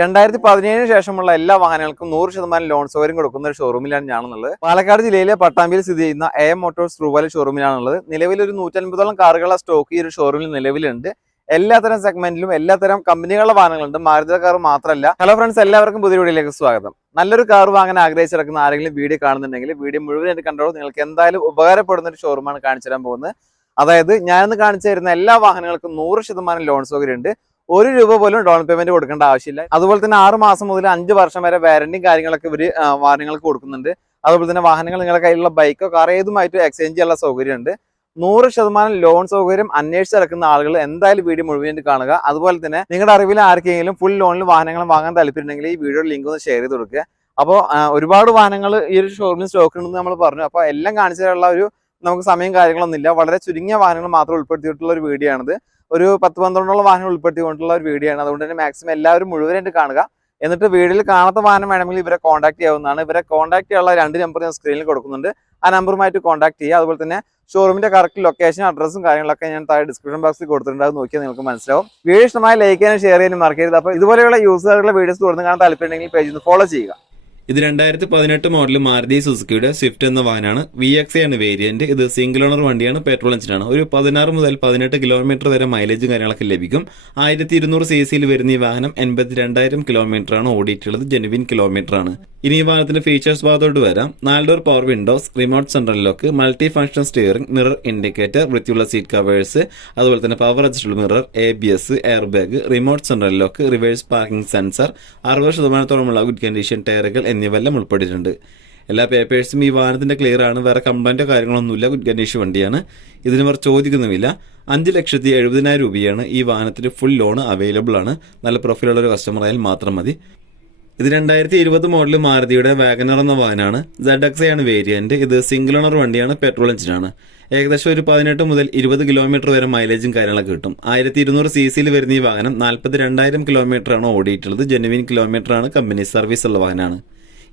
രണ്ടായിരത്തി പതിനേഴിന് ശേഷമുള്ള എല്ലാ വാഹനങ്ങൾക്കും നൂറ് ശതമാനം ലോൺ സൗകര്യം കൊടുക്കുന്ന ഒരു ഷോറൂമിലാണ് ഞാനുള്ളത്. പാലക്കാട് ജില്ലയിലെ പട്ടാമ്പിയിൽ സ്ഥിതി ചെയ്യുന്ന A M Motors true value ഷോറൂമിലാണുള്ളത് നിലവിൽ ഒരു നൂറ്റൻപതോളം കാറുകളുടെ സ്റ്റോക്ക് ഈ ഒരു ഷോറൂമിൽ നിലവിലുണ്ട്. എല്ലാത്തരം സെഗ്മെന്റിലും എല്ലാത്തരം കമ്പനികളുടെ വാഹനങ്ങളുണ്ട്. മാരുതി കാർ മാത്രമല്ല. ഹലോ ഫ്രണ്ട്സ് എല്ലാവർക്കും പുതിയ വീഡിയോയിലേക്ക് സ്വാഗതം. നല്ലൊരു കാർ വാങ്ങാൻ ആഗ്രഹിച്ചിറക്കുന്ന ആരെങ്കിലും വീഡിയോ കാണുന്നുണ്ടെങ്കിൽ വീഡിയോ മുഴുവനായിട്ട് കണ്ടോളൂ. നിങ്ങൾക്ക് എന്തായാലും ഉപകാരപ്പെടുന്ന ഒരു ഷോറൂമാണ് കാണിച്ചു തരാൻ പോകുന്നത്. അതായത് ഞാനിന്ന് കാണിച്ചു തരുന്ന എല്ലാ വാഹനങ്ങൾക്കും നൂറ് ശതമാനം ലോൺ സൗകര്യം ഉണ്ട് ഒരു രൂപ പോലും ഡൗൺ പേയ്മെന്റ് കൊടുക്കേണ്ട ആവശ്യമില്ല. അതുപോലെ തന്നെ ആറ് മാസം മുതൽ അഞ്ച് വർഷം വരെ വാരണ്ടിയും കാര്യങ്ങളൊക്കെ ഇവർ വാഹനങ്ങൾക്ക് കൊടുക്കുന്നുണ്ട്. അതുപോലെ തന്നെ വാഹനങ്ങൾ നിങ്ങളുടെ കയ്യിലുള്ള ബൈക്കോ കാർ ഏതുമായിട്ട് എക്സ്ചേഞ്ച് ചെയ്യാനുള്ള സൗകര്യമുണ്ട്. നൂറ് ശതമാനം ലോൺ സൗകര്യം അന്വേഷിച്ച് നടക്കുന്ന ആളുകൾ എന്തായാലും വീഡിയോ മുഴുവനായിട്ട് കാണുക. അതുപോലെ തന്നെ നിങ്ങളുടെ അറിവിൽ ആർക്കെങ്കിലും ഫുൾ ലോണിൽ വാഹനങ്ങൾ വാങ്ങാൻ താല്പര്യമുണ്ടെങ്കിൽ ഈ വീഡിയോ ലിങ്ക് ഒന്ന് ഷെയർ ചെയ്ത് കൊടുക്കുക. അപ്പോൾ ഒരുപാട് വാഹനങ്ങൾ ഈ ഒരു ഷോറൂമിൽ സ്റ്റോക്ക് ഉണ്ടെന്ന് നമ്മൾ പറഞ്ഞു. അപ്പോൾ എല്ലാം കാണിച്ചു ഒരു നമുക്ക് സമയം കാര്യങ്ങളൊന്നുമില്ല. വളരെ ചുരുങ്ങിയ വാഹനങ്ങൾ മാത്രം ഉൾപ്പെടുത്തിയിട്ടുള്ള ഒരു വീഡിയോ ആണിത്. ഒരു പത്ത് പന്ത്രണ്ടോളം വാഹനം ഉൾപ്പെടുത്തിക്കൊണ്ടുള്ള ഒരു വീഡിയോ ആണ്. അതുകൊണ്ട് തന്നെ മാക്സിമം എല്ലാവരും മുഴുവനായിട്ട് കാണുക. എന്നിട്ട് വീഡിയോയിൽ കാണാത്ത വാഹനം വേണമെങ്കിൽ ഇവരെ കോൺടാക്ട് ചെയ്യാവുന്നതാണ്. ഇവരെ കോൺടാക്ട് ചെയ്യാനുള്ള രണ്ട് നമ്പർ ഞാൻ സ്ക്രീനിൽ കൊടുക്കുന്നുണ്ട്. ആ നമ്പറുമായിട്ട് കോൺടാക്ട് ചെയ്യുക. അതുപോലെ തന്നെ ഷോറൂമിന്റെ കറക്റ്റ് ലൊക്കേഷൻ അഡ്രസ്സും കാര്യങ്ങളൊക്കെ ഞാൻ താഴെ ഡിസ്ക്രിപ്ഷൻ ബോക്സിൽ കൊടുത്തിട്ടുണ്ട്. അത് നോക്കിയാൽ നിങ്ങൾക്ക് മനസ്സിലാവും. വീഡിയോ ഇഷ്ടമായ ലൈക്ക് ചെയ്യാനും ഷെയർ ചെയ്യാനും മറക്കരുത്. അപ്പോൾ ഇതുപോലെയുള്ള യൂസറുകളുടെ വീഡിയോസ് തുടർന്ന് കാണാൻ താല്പര്യമുണ്ടെങ്കിൽ പേജ് ഒന്ന് ഫോളോ ചെയ്യുക. ഇത് രണ്ടായിരത്തി പതിനെട്ട് മോഡൽ മാരുതി സുസുക്കിയുടെ സ്വിഫ്റ്റ് എന്ന വാഹനമാണ്. വി എക്സ് ആണ് വേരിയന്റ് ഇത് സിംഗിൾ ഓണർ വണ്ടിയാണ് പെട്രോൾ എഞ്ചിനാണ് ഒരു പതിനാറ് മുതൽ പതിനെട്ട് കിലോമീറ്റർ വരെ മൈലേജും കാര്യങ്ങളൊക്കെ ലഭിക്കും. ആയിരത്തി ഇരുന്നൂറ് സി സിയിൽ വരുന്ന ഈ വാഹനം എൺപത്തി രണ്ടായിരം കിലോമീറ്റർ ആണ് ഓടിയിട്ടുള്ളത്. ജെനുവിൻ കിലോമീറ്റർ ആണ്. ഇനി ഈ വാഹനത്തിന്റെ ഫീച്ചേഴ്സ് ഭാഗത്തോട്ട് വരാം. നാല് door power windows remote central lock multi function steering mirror indicator വൃത്തിയുള്ള സീറ്റ് കവേഴ്സ് അതുപോലെ തന്നെ power adjustable mirror A B S air bag remote central lock reverse parking sensor അറുപത് ശതമാനത്തോളമുള്ള ഗുഡ് കണ്ടീഷൻ ടയറുകൾ എന്നിവയെല്ലാം ഉൾപ്പെട്ടിട്ടുണ്ട്. എല്ലാ പേപ്പേഴ്സും ഈ വാഹനത്തിന്റെ ക്ലിയർ ആണ്. വേറെ കംപ്ലൈന്റോ കാര്യങ്ങളൊന്നുമില്ല കണ്ടീഷൻ വണ്ടിയാണ്. ഇതിന് വേറെ ചോദിക്കുന്നുമില്ല. അഞ്ച് ലക്ഷത്തി എഴുപതിനായിരം രൂപയാണ് ഈ വാഹനത്തിന് ഫുൾ ലോൺ അവൈലബിൾ ആണ്. നല്ല പ്രൊഫൈലുള്ള ഒരു കസ്റ്റമർ ആയാൽ മാത്രം മതി. ഇത് രണ്ടായിരത്തി ഇരുപത് മോഡൽ മാരുതിയുടെ വാഗനർ എന്ന വാഹനമാണ്. സെഡ് ആണ് വേരിയന്റ് ഇത് സിംഗിൾ ഓണർ വണ്ടിയാണ്. പെട്രോൾ എഞ്ചിനാണ് ഏകദേശം ഒരു പതിനെട്ട് മുതൽ ഇരുപത് കിലോമീറ്റർ വരെ മൈലേജും കാര്യങ്ങളൊക്കെ കിട്ടും. ആയിരത്തി ഇരുന്നൂറ് സി സിയിൽ വരുന്ന ഈ വാഹനം നാൽപ്പത്തി രണ്ടായിരം കിലോമീറ്റർ ആണ് ഓടിയിട്ടുള്ളത്. ജെനുവിൻ കിലോമീറ്റർ ആണ്. കമ്പനി സർവീസ് ഉള്ള വാഹനമാണ്.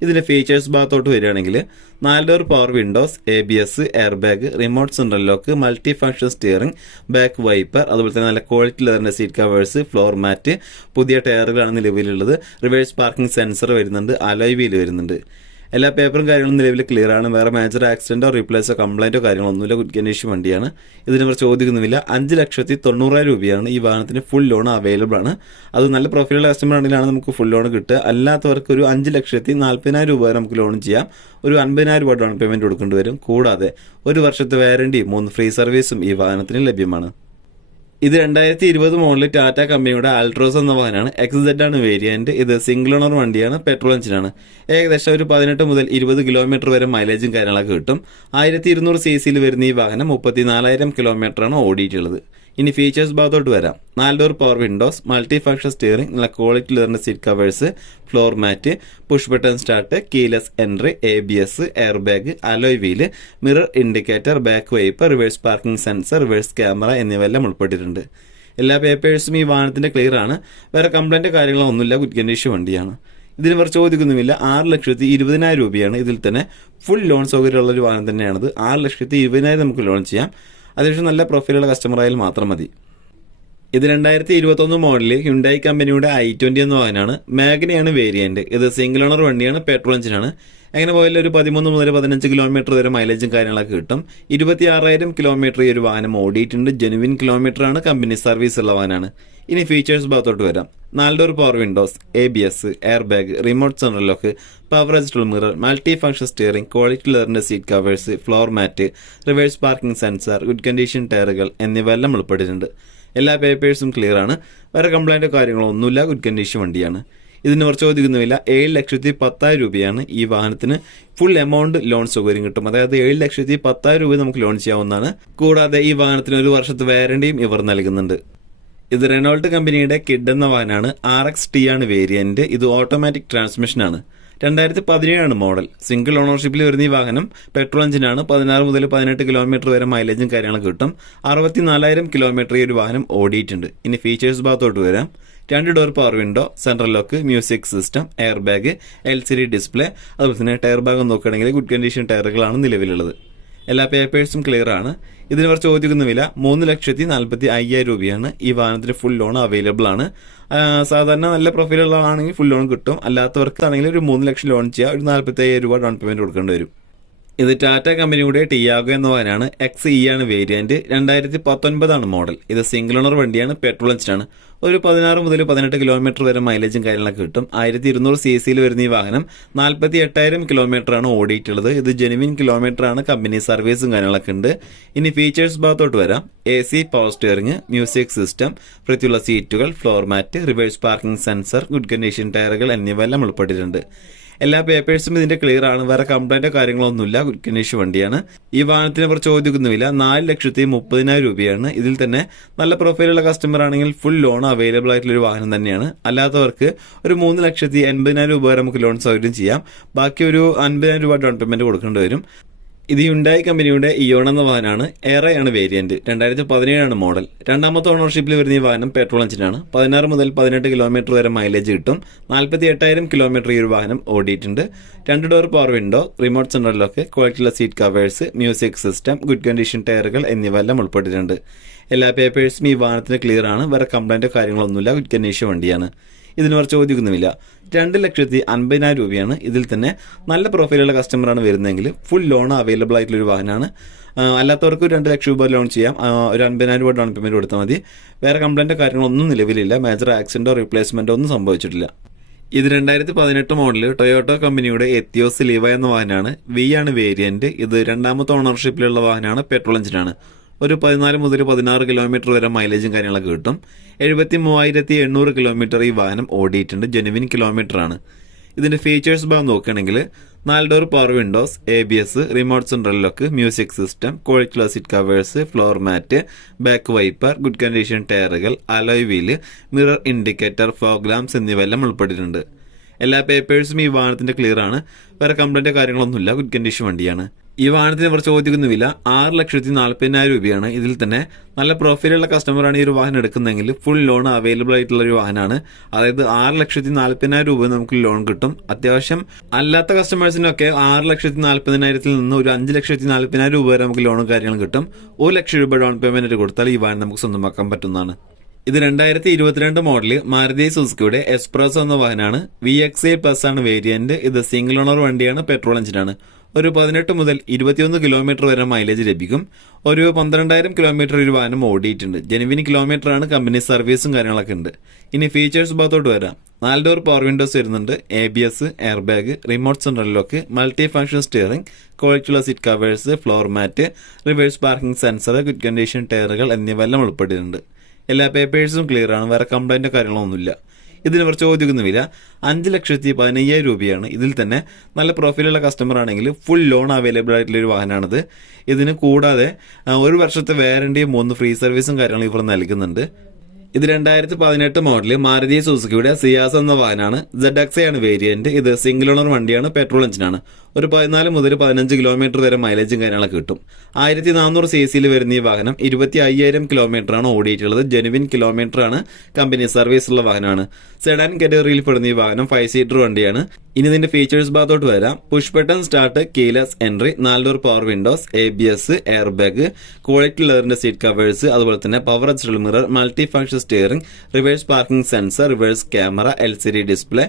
ഇതിന്റെ ഫീച്ചേഴ്സ് ഭാഗത്തോട്ട് വരികയാണെങ്കിൽ നാല് door power windows A B S air bag remote central lock multi function steering back wiper അതുപോലെ തന്നെ നല്ല ക്വാളിറ്റി ലെതറിന്റെ സീറ്റ് കവേഴ്സ് ഫ്ലോർ മാറ്റ് പുതിയ ടയറുകളാണ് നിലവിലുള്ളത്. റിവേഴ്സ് പാർക്കിംഗ് സെൻസർ വരുന്നുണ്ട് അലോയ് വീൽ വരുന്നുണ്ട്. എല്ലാ പേപ്പറും കാര്യങ്ങളും നിലവിൽ ക്ലിയർ ആണ്. വേറെ മേജർ ആക്സിഡന്റോ റീപ്ലേസോ കംപ്ലൈന്റോ കാര്യങ്ങളൊന്നുമില്ല ഒന്നുമില്ല. കണ്ടീഷൻ വണ്ടിയാണ്. ഇതിന് അവർ ചോദിക്കുന്നുമില്ല. അഞ്ച് ലക്ഷത്തി തൊണ്ണൂറായിരം രൂപയാണ് ഈ വാഹനത്തിന് ഫുൾ ലോൺ അവൈലബിൾ ആണ്. അത് നല്ല പ്രൊഫൈലുള്ള കസ്റ്റമർ ആണെങ്കിലാണ് നമുക്ക് ഫുൾ ലോൺ കിട്ടുക. അല്ലാത്തവർക്ക് ഒരു അഞ്ച് ലക്ഷത്തി നാൽപ്പതിനായിരം രൂപ നമുക്ക് ലോൺ ചെയ്യാം. ഒരു അൻപതിനായിരം രൂപ ഡൗൺ പേയ്മെന്റ് കൊടുക്കേണ്ടി വരും. കൂടാതെ ഒരു വർഷത്തെ വാറണ്ടി മൂന്ന് ഫ്രീ സർവീസും ഈ വാഹനത്തിന് ലഭ്യമാണ്. ഇത് രണ്ടായിരത്തി ഇരുപത് മോഡൽ ടാറ്റ കമ്പനിയുടെ അൾട്രോസ് എന്ന വാഹനമാണ്. എക്സ് സെഡ് ആണ് വേരിയന്റ് ഇത് സിംഗിൾ ഓണർ വണ്ടിയാണ് പെട്രോൾ എഞ്ചിനാണ് ഏകദേശം ഒരു പതിനെട്ട് മുതൽ ഇരുപത് കിലോമീറ്റർ വരെ മൈലേജും കാര്യങ്ങളൊക്കെ കിട്ടും. ആയിരത്തി ഇരുന്നൂറ് സി സിയിൽ വരുന്ന ഈ വാഹനം മുപ്പത്തിനാലായിരം കിലോമീറ്റർ ആണ് ഓടിയിട്ടുള്ളത്. ഇനി ഫീച്ചേഴ്സ് ഭാഗത്തോട്ട് വരാം. നാല് door power windows multi function steering നല്ല quality ലെതറിന്റെ seat covers floor mat push button start keyless entry A B S air bag alloy wheel mirror indicator back wipe reverse parking sensor reverse camera എന്നിവയെല്ലാം ഉൾപ്പെട്ടിട്ടുണ്ട്. എല്ലാ പേപ്പേഴ്സും ഈ വാഹനത്തിന്റെ clear ആണ്. വേറെ complaint കാര്യങ്ങളോ ഒന്നുമില്ല. ഗുഡ് കണ്ടീഷൻ വണ്ടിയാണ്. ഇതിന് ഇവർ ചോദിക്കുന്നുമില്ല. ആറ് ലക്ഷത്തി ഇരുപതിനായിരം രൂപയാണ് ഇതിൽ തന്നെ ഫുൾ ലോൺ സൗകര്യമുള്ള ഒരു വാഹനം തന്നെയാണത്. ആറ് ലക്ഷത്തി ഇരുപതിനായിരം നമുക്ക് ലോൺ ചെയ്യാം. അത്യാവശ്യം നല്ല പ്രൊഫൈലുള്ള കസ്റ്റമർ ആയാലും മാത്രം മതി. ഇത് രണ്ടായിരത്തി ഇരുപത്തൊന്ന് മോഡലിൽ ഹ്യുണ്ടായി കമ്പനിയുടെ ഐ ട്വന്റി എന്ന വാഹനമാണ്. മാഗ്നയാണ് വേരിയന്റ് ഇത് സിംഗിൾ ഓണർ വണ്ടിയാണ് പെട്രോൾ എഞ്ചിനാണ് അങ്ങനെ പോയാൽ ഒരു പതിമൂന്ന് മുതൽ പതിനഞ്ച് കിലോമീറ്റർ വരെ മൈലേജും കാര്യങ്ങളൊക്കെ കിട്ടും. ഇരുപത്തി ആറായിരം കിലോമീറ്റർ ഈ ഒരു വാഹനം ഓടിയിട്ടുണ്ട്. ജെനുവിൻ കിലോമീറ്റർ ആണ്. കമ്പനി സർവീസ് ഉള്ള വാഹനമാണ്. ഇനി ഫീച്ചേഴ്സ് ഭാഗത്തോട്ട് വരാം. നാല് door power windows A B S air bag remote central lock power adjustable mirror multi function steering quality ലെതറിന്റെ seat covers floor mat reverse parking sensor good condition ടയറുകൾ എന്നിവ എല്ലാം ഉൾപ്പെട്ടിട്ടുണ്ട് എല്ലാ പേപ്പേഴ്സും ക്ലിയർ ആണ്. വേറെ കംപ്ലൈന്റോ കാര്യങ്ങളോ ഒന്നുമില്ല. ഗുഡ് കണ്ടീഷൻ വണ്ടിയാണ്. ഇതിന് കുറച്ച് ചോദിക്കുന്നുമില്ല. ഏഴ് ലക്ഷത്തി പത്തായിരം രൂപയാണ് ഈ വാഹനത്തിന് ഫുൾ എമൗണ്ട് ലോൺ സൗകര്യം കിട്ടും. അതായത് ഏഴ് ലക്ഷത്തി പത്തായിരം രൂപ നമുക്ക് ലോൺ ചെയ്യാവുന്നതാണ്. കൂടാതെ ഈ വാഹനത്തിന് ഒരു വർഷത്തെ വാരണ്ടിയും ഇവർ നൽകുന്നുണ്ട്. ഇത് റെനോൾട്ട് കമ്പനിയുടെ കിഡ് എന്ന വാഹനമാണ് ആർ എക്സ് ടി ആണ് വേരിയന്റ്. ഇത് ഓട്ടോമാറ്റിക് ട്രാൻസ്മിഷൻ ആണ്. രണ്ടായിരത്തി പതിനേഴാണ് മോഡൽ സിംഗിൾ ഓണർഷിപ്പിൽ വരുന്ന ഈ വാഹനം പെട്രോൾ എഞ്ചിനാണ് പതിനാറ് മുതൽ പതിനെട്ട് കിലോമീറ്റർ വരെ മൈലേജും കാര്യങ്ങളൊക്കെ കിട്ടും. അറുപത്തി നാലായിരം കിലോമീറ്റർ ഈ ഒരു വാഹനം ഓടിയിട്ടുണ്ട്. ഇനി ഫീച്ചേഴ്സ് ഭാഗത്തോട്ട് വരാം. രണ്ട് door power window central lock music system air bag L C D display അതുപോലെ തന്നെ ടയർ ഭാഗം നോക്കുകയാണെങ്കിൽ ഗുഡ് കണ്ടീഷൻ ടയറുകളാണ് നിലവിലുള്ളത്. എല്ലാ പേപ്പേഴ്സും ക്ലിയർ ആണ്. ഇതിന് ഇവർ ചോദിക്കുന്ന വില. മൂന്ന് ലക്ഷത്തി നാൽപ്പത്തി അയ്യായിരം രൂപയാണ്. ഈ വാഹനത്തിന് ഫുൾ ലോൺ അവൈലബിൾ ആണ്. സാധാരണ നല്ല പ്രൊഫൈലുള്ള ആണെങ്കിൽ ഫുൾ ലോൺ കിട്ടും. അല്ലാത്തവർക്ക് ആണെങ്കിൽ ഒരു മൂന്ന് ലക്ഷം ലോൺ ചെയ്യുക ഒരു നാൽപ്പത്തി അയ്യായിരം രൂപ ഡൗൺ പേയ്മെന്റ് കൊടുക്കേണ്ടി വരും. ഇത് ടാറ്റ കമ്പനിയുടെ ടിയാഗോ എന്ന വാഹനമാണ് എക്സ് ഇ ആണ് വേരിയന്റ് രണ്ടായിരത്തി പത്തൊൻപതാണ് മോഡൽ ഇത് സിംഗിൾ ഓണർ വണ്ടിയാണ് പെട്രോൾ എഞ്ചിനാണ് ഒരു പതിനാറ് മുതൽ പതിനെട്ട് കിലോമീറ്റർ വരെ മൈലേജും കാര്യങ്ങളൊക്കെ കിട്ടും. ആയിരത്തി ഇരുന്നൂറ് സി സിയിൽ വരുന്ന ഈ വാഹനം നാൽപ്പത്തി എട്ടായിരം കിലോമീറ്റർ ആണ് ഓടിയിട്ടുള്ളത്. ഇത് ജെനുവിൻ ആണ് കമ്പനി സർവീസും കാര്യങ്ങളൊക്കെ ഉണ്ട്. ഇനി ഫീച്ചേഴ്സ് ഭാഗത്തോട്ട് വരാം. A C power steering music system വൃത്തിയുള്ള സീറ്റുകൾ floor mat reverse parking sensor good condition ടയറുകൾ എന്നിവ എല്ലാം ഉൾപ്പെട്ടിട്ടുണ്ട്. എല്ലാ പേപ്പേഴ്സും ഇതിന്റെ ക്ലിയർ ആണ്. വേറെ കംപ്ലൈന്റോ കാര്യങ്ങളൊന്നുമില്ല ഒന്നുമില്ല. ഗണേഷ് വണ്ടിയാണ്. ഈ വാഹനത്തിന് ഇവർ ചോദിക്കുന്നുമില്ല. നാല് ലക്ഷത്തി മുപ്പതിനായിരം രൂപയാണ്. ഇതിൽ തന്നെ നല്ല പ്രൊഫൈലുള്ള കസ്റ്റമർ ആണെങ്കിൽ ഫുൾ ലോൺ അവൈലബിൾ ആയിട്ടുള്ള ഒരു വാഹനം തന്നെയാണ്. അല്ലാത്തവർക്ക് ഒരു മൂന്ന് ലക്ഷത്തി എൺപതിനായിരം രൂപ വരെ നമുക്ക് ലോൺ സൗകര്യം ചെയ്യാം. ബാക്കി ഒരു അൻപതിനായിരം രൂപ ഡൗൺ പേയ്മെന്റ് കൊടുക്കേണ്ടി വരും. ഇത് യുണ്ടായി കമ്പനിയുടെ ഇയോൺ എന്ന വാഹനമാണ്. ഏറെയാണ് വേരിയന്റ് രണ്ടായിരത്തി പതിനേഴാണ് മോഡൽ രണ്ടാമത്തെ ഓണർഷിപ്പിൽ വരുന്ന ഈ വാഹനം പെട്രോൾ എഞ്ചിനാണ് പതിനാറ് മുതൽ പതിനെട്ട് കിലോമീറ്റർ വരെ മൈലേജ് കിട്ടും. നാൽപ്പത്തി എട്ടായിരം കിലോമീറ്റർ ഈ ഒരു വാഹനം ഓടിയിട്ടുണ്ട്. രണ്ട് ഡോർ പവർ വിൻഡോ റിമോട്ട് സെൻട്രലിലൊക്കെ ക്വാളിറ്റിയുള്ള seat covers music system good condition ടയറുകൾ എന്നിവ എല്ലാം ഉൾപ്പെട്ടിട്ടുണ്ട്. എല്ലാ പേപ്പേഴ്സും ഈ വാഹനത്തിന് ക്ലിയർ ആണ്. വേറെ കംപ്ലൈന്റോ കാര്യങ്ങളൊന്നുമില്ല ഗുഡ് കണ്ടീഷൻ വണ്ടിയാണ്. ഇതിന് അവർ ചോദിക്കുന്നുമില്ല രണ്ട് ലക്ഷത്തി അൻപതിനായിരം രൂപയാണ് ഇതിൽ തന്നെ നല്ല പ്രൊഫൈലുള്ള കസ്റ്റമറാണ് വരുന്നതെങ്കിൽ ഫുൾ ലോൺ അവൈലബിൾ ആയിട്ടുള്ള ഒരു വാഹനമാണ്. അല്ലാത്തവർക്ക് രണ്ട് ലക്ഷം രൂപ ലോൺ ചെയ്യാം. ഒരു അൻപതിനായിരം രൂപ ഡൗൺ പേയ്മെന്റ് കൊടുത്താൽ മതി. വേറെ കംപ്ലൈന്റോ കാര്യങ്ങളൊന്നും നിലവിലില്ല. മേജർ ആക്സിഡന്റോ റീപ്ലേസ്മെന്റോ ഒന്നും സംഭവിച്ചിട്ടില്ല. ഇത് രണ്ടായിരത്തി പതിനെട്ട് മോഡൽ ടൊയോട്ടോ കമ്പനിയുടെ എത്തിയോസ് ലീവ എന്ന വാഹനമാണ്. വി ആണ് വേരിയന്റ് ഇത് രണ്ടാമത്തെ ഓണർഷിപ്പിലുള്ള വാഹനമാണ്. പെട്രോൾ എഞ്ചിനാണ് ഒരു പതിനാല് മുതൽ പതിനാറ് കിലോമീറ്റർ വരെ മൈലേജും കാര്യങ്ങളൊക്കെ കിട്ടും. എഴുപത്തി മൂവായിരത്തി എണ്ണൂറ് കിലോമീറ്റർ ഈ വാഹനം ഓടിയിട്ടുണ്ട്. ജെനുവിൻ കിലോമീറ്റർ ആണ്. ഇതിന്റെ ഫീച്ചേഴ്സ് ഭാഗം നോക്കുകയാണെങ്കിൽ നാല് door power windows A B S remote central lock music system quality seat covers floor mat back wiper good condition ടയറുകൾ alloy wheel mirror indicator fog എന്നിവ എന്നിവയെല്ലാം ഉൾപ്പെട്ടിട്ടുണ്ട്. എല്ലാ പേപ്പേഴ്സും ഈ വാഹനത്തിന്റെ ക്ലിയർ ആണ്. വേറെ കംപ്ലൈന്റോ കാര്യങ്ങളൊന്നുമില്ല. ഗുഡ് കണ്ടീഷൻ വണ്ടിയാണ്. ഈ വാഹനത്തിന് ഇവർ ചോദിക്കുന്ന വില ആറ് ലക്ഷത്തി നാൽപ്പതിനായിരം രൂപയാണ്. ഇതിൽ തന്നെ നല്ല പ്രൊഫൈലുള്ള കസ്റ്റമറാണ് ഈ ഒരു വാഹനം എടുക്കുന്നതെങ്കിൽ ഫുൾ ലോൺ അവൈലബിൾ ആയിട്ടുള്ള ഒരു വാഹനമാണ്. അതായത് ആറ് ലക്ഷത്തി നാൽപ്പതിനായിരം രൂപ നമുക്ക് ലോൺ കിട്ടും. അത്യാവശ്യം അല്ലാത്ത കസ്റ്റമേഴ്സിനൊക്കെ ആറ് ലക്ഷത്തി നാൽപ്പതിനായിരത്തിൽ നിന്ന് ഒരു അഞ്ച് ലക്ഷത്തി നാൽപ്പതിനായിരം രൂപ വരെ നമുക്ക് ലോണും കാര്യങ്ങളും കിട്ടും. ഒരു ലക്ഷം രൂപ ഡൗൺ പേയ്മെന്റ് കൊടുത്താൽ ഈ വാഹനം നമുക്ക് സ്വന്തമാക്കാൻ പറ്റുന്നതാണ്. ഇത് രണ്ടായിരത്തി ഇരുപത്തിരണ്ട് മോഡൽ മാരുതി സുസുക്കിയുടെ എക്സ്പ്രസ് എന്ന വാഹനമാണ്. വി എക്സ് എ പ്ലസ് ആണ് വേരിയന്റ് ഇത് സിംഗിൾ ഓണർ വണ്ടിയാണ് പെട്രോൾ എഞ്ചിനാണ് ഒരു പതിനെട്ട് മുതൽ ഇരുപത്തിയൊന്ന് കിലോമീറ്റർ വരെ മൈലേജ് ലഭിക്കും. ഒരു പന്ത്രണ്ടായിരം കിലോമീറ്റർ ഒരു വാഹനം ഓടിയിട്ടുണ്ട്. ജെനുവിൻ കിലോമീറ്റർ ആണ് കമ്പനി സർവീസും കാര്യങ്ങളൊക്കെ ഉണ്ട്. ഇനി ഫീച്ചേഴ്സ് ഭാഗത്തോട്ട് വരാം. നാല് ഡോർ പവർ വിൻഡോസ് വരുന്നുണ്ട്. A B S air bag remote central lock multi function steering ക്വാളിറ്റിയുള്ള seat covers floor mat reverse parking sensor good condition ടയറുകൾ എന്നിവ എല്ലാം ഉൾപ്പെട്ടിട്ടുണ്ട് എല്ലാ പേപ്പേഴ്സും ക്ലിയർ ആണ്. വേറെ കംപ്ലൈന്റോ കാര്യങ്ങളോ കാര്യങ്ങളൊന്നുമില്ല ഇതിന് ഇവർ ചോദിക്കുന്ന വില അഞ്ച് ലക്ഷത്തി പതിനയ്യായിരം രൂപയാണ്. ഇതിൽ തന്നെ നല്ല പ്രൊഫൈലുള്ള കസ്റ്റമർ ആണെങ്കിൽ ഫുൾ ലോൺ അവൈലബിൾ ആയിട്ടുള്ള ഒരു വാഹനമാണിത് ഇതിന് കൂടാതെ ഒരു വർഷത്തെ വാറണ്ടിയും മൂന്ന് ഫ്രീ സർവീസും കാര്യങ്ങളും ഇവർ നൽകുന്നുണ്ട്. ഇത് രണ്ടായിരത്തി പതിനെട്ട് മോഡൽ മാരുതി സുസുക്കിയുടെ സിയാസ് എന്ന വാഹനമാണ്. ജെഡ് ആണ് വേരിയന്റ് ഇത് സിംഗിൾ ഓണർ വണ്ടിയാണ് പെട്രോൾ എഞ്ചിനാണ് ഒരു പതിനാല് മുതൽ പതിനഞ്ച് കിലോമീറ്റർ വരെ മൈലേജും കാര്യങ്ങളൊക്കെ കിട്ടും. ആയിരത്തി നാനൂറ് സി സിയിൽ വരുന്ന ഈ വാഹനം ഇരുപത്തി അയ്യായിരം കിലോമീറ്റർ ആണ് ഓടിയിട്ടുള്ളത്. ജെനുവിൻ കിലോമീറ്റർ ആണ് കമ്പനി സർവീസ് ഉള്ള വാഹനമാണ്. സെഡാൻ കാറ്റഗറിയിൽ പെടുന്ന ഈ വാഹനം ഫൈവ് സീറ്റർ വണ്ടിയാണ്. ഇനി ഇതിന്റെ ഫീച്ചേഴ്സ് ഭാഗത്തോട്ട് വരാം. Push button start keyless entry നാല് door power windows A B S air bag quality ലെതറിന്റെ seat covers അതുപോലെ തന്നെ power adjustable mirror multi function steering reverse parking sensor reverse camera L C D display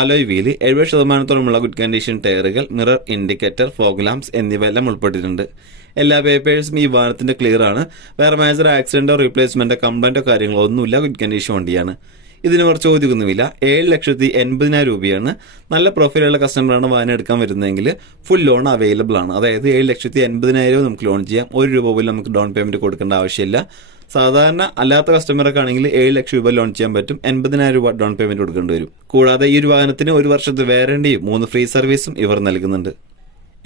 alloy wheel എഴുപത് ശതമാനത്തോളമുള്ള good condition ടയറുകൾ mirror indicator fog lamps എന്നിവയെല്ലാം ഉൾപ്പെട്ടിട്ടുണ്ട്. എല്ലാ പേപ്പേഴ്സും ഈ വാഹനത്തിന്റെ ക്ലിയർ ആണ്. വേറെ മേജർ ആക്സിഡന്റോ റീപ്ലേസ്മെന്റോ കംപ്ലൈന്റോ കാര്യങ്ങളോ ഒന്നുമില്ല. ഗുഡ് കണ്ടീഷൻ വണ്ടിയാണ്. ഇതിന് അവർ ചോദിക്കുന്നുമില്ല ഏഴ് ലക്ഷത്തി എൺപതിനായിരം രൂപയാണ്. നല്ല പ്രൊഫൈലുള്ള കസ്റ്റമറാണ് വാഹനം എടുക്കാൻ വരുന്നതെങ്കിൽ ഫുൾ ലോൺ അവൈലബിൾ ആണ്. അതായത് ഏഴ് ലക്ഷത്തി എൺപതിനായിരം നമുക്ക് ലോൺ ചെയ്യാം. ഒരു രൂപ പോലും നമുക്ക് ഡൗൺ പേയ്മെന്റ് കൊടുക്കേണ്ട ആവശ്യമില്ല. സാധാരണ അല്ലാത്ത കസ്റ്റമർക്ക് ആണെങ്കിൽ ഏഴ് ലക്ഷം രൂപ ലോൺ ചെയ്യാൻ പറ്റും. എൺപതിനായിരം രൂപ ഡൗൺ പേയ്മെന്റ് കൊടുക്കേണ്ടി വരും. കൂടാതെ ഈ ഒരു വാഹനത്തിന് ഒരു വർഷത്തെ വാറണ്ടിയും മൂന്ന് ഫ്രീ സർവീസും ഇവർ നൽകുന്നുണ്ട്.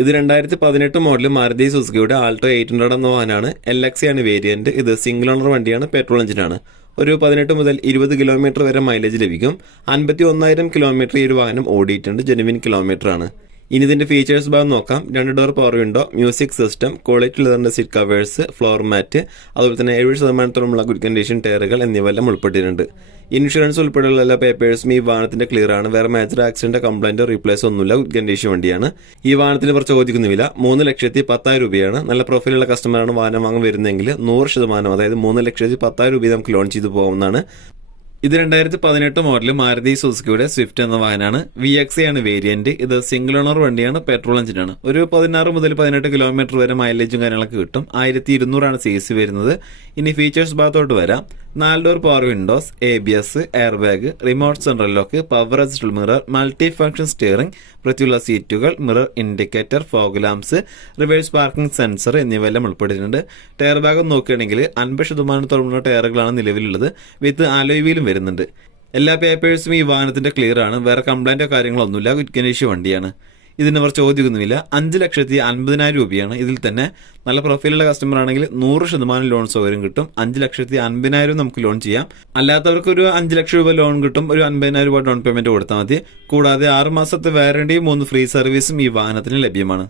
ഇത് രണ്ടായിരത്തി പതിനെട്ട് മോഡൽ മാരുതി സുസുക്കിയുടെ ആൾട്ടോ എയ്റ്റ് ഹൺഡ്രഡ് എന്ന വാഹനമാണ്. എൽ എക്സി ആണ് വേരിയന്റ് ഇത് സിംഗിൾ ഓണർ വണ്ടിയാണ് പെട്രോൾ എഞ്ചിനാണ് ഒരു പതിനെട്ട് മുതൽ ഇരുപത് കിലോമീറ്റർ വരെ മൈലേജ് ലഭിക്കും. അൻപത്തി ഒന്നായിരം കിലോമീറ്റർ ഈ ഒരു വാഹനം ഓടിയിട്ടുണ്ട്. ജെനുവിൻ കിലോമീറ്റർ ആണ്. ഇനി ഇതിന്റെ ഫീച്ചേഴ്സ് ഭാഗം നോക്കാം. രണ്ട് door power window music system quality ലെതറിന്റെ seat covers floor mat അതുപോലെ തന്നെ എഴുപത് ശതമാനത്തോളമുള്ള ഗുഡ് കണ്ടീഷൻ ടയറുകൾ എന്നിവയെല്ലാം ഉൾപ്പെട്ടിട്ടുണ്ട്. ഇൻഷുറൻസ് ഉൾപ്പെടെയുള്ള എല്ലാ പേപ്പേഴ്സും ഈ വാഹനത്തിന്റെ ക്ലിയർ ആണ്. വേറെ മേജർ ആക്സിഡന്റ് കംപ്ലൈന്റ് റീപ്ലേസ് ഒന്നുമില്ല. ഗുഡ് കണ്ടീഷൻ വണ്ടിയാണ്. ഈ വാഹനത്തിന് കുറച്ച് ചോദിക്കുന്ന വില മൂന്ന് ലക്ഷത്തി പത്തായിരം രൂപയാണ്. നല്ല പ്രൊഫൈലുള്ള കസ്റ്റമറാണ് വാഹനം വാങ്ങാൻ വരുന്നതെങ്കിൽ നൂറ് ശതമാനം അതായത് മൂന്ന് ലക്ഷത്തി പത്തായിരം രൂപ നമുക്ക് ലോൺ ചെയ്ത് പോകുന്നതാണ് ഇത് രണ്ടായിരത്തി പതിനെട്ട് മോഡൽ മാരുതി സുസുക്കിയുടെ സ്വിഫ്റ്റ് എന്ന വാഹനമാണ്. വി എക്സ് ആണ് വേരിയന്റ് ഇത് സിംഗിൾ ഓണർ വണ്ടിയാണ് പെട്രോൾ എഞ്ചിനാണ് ഒരു പതിനാറ് മുതൽ പതിനെട്ട് കിലോമീറ്റർ വരെ മൈലേജും കാര്യങ്ങളൊക്കെ കിട്ടും. ആയിരത്തി ഇരുന്നൂറാണ് സി സി വരുന്നത്. ഇനി ഫീച്ചേഴ്സ് ഭാഗത്തോട്ട് വരാം. നാല് door power windows A B S air bag remote central lock power assisted mirror multi function steering വൃത്തിയുള്ള സീറ്റുകൾ mirror indicator fog lamps reverse parking sensor എന്നിവയെല്ലാം ഉൾപ്പെട്ടിട്ടുണ്ട് ടയർ ഭാഗം നോക്കുകയാണെങ്കിൽ അൻപത് ശതമാനത്തോളമുള്ള ടയറുകളാണ് നിലവിലുള്ളത്. വിത്ത് അലോയിലും വരുന്നുണ്ട്. എല്ലാ പേപ്പേഴ്സും ഈ വാഹനത്തിന്റെ ക്ലിയർ ആണ്. വേറെ കംപ്ലൈന്റോ കാര്യങ്ങളോ ഒന്നുമില്ല. ഗുഡ്കനീഷ് വണ്ടിയാണ്. ഇതിന് അവർ ചോദ്യമൊന്നുമില്ല അഞ്ച് ലക്ഷത്തി അൻപതിനായിരം രൂപയാണ്. ഇതിൽ തന്നെ നല്ല പ്രൊഫൈലുള്ള കസ്റ്റമർ ആണെങ്കിൽ നൂറ് ശതമാനം ലോൺ സൗകര്യം കിട്ടും. അഞ്ച് ലക്ഷത്തി അൻപതിനായിരം നമുക്ക് ലോൺ ചെയ്യാം. അല്ലാത്തവർക്ക് ഒരു അഞ്ച് ലക്ഷം രൂപ ലോൺ കിട്ടും. ഒരു അൻപതിനായിരം രൂപ ഡൗൺ പേയ്മെന്റ് കൊടുത്താൽ മതി. കൂടാതെ ആറ് മാസത്തെ വാറണ്ടിയും മൂന്ന് ഫ്രീ സർവീസും ഈ വാഹനത്തിന് ലഭ്യമാണ്.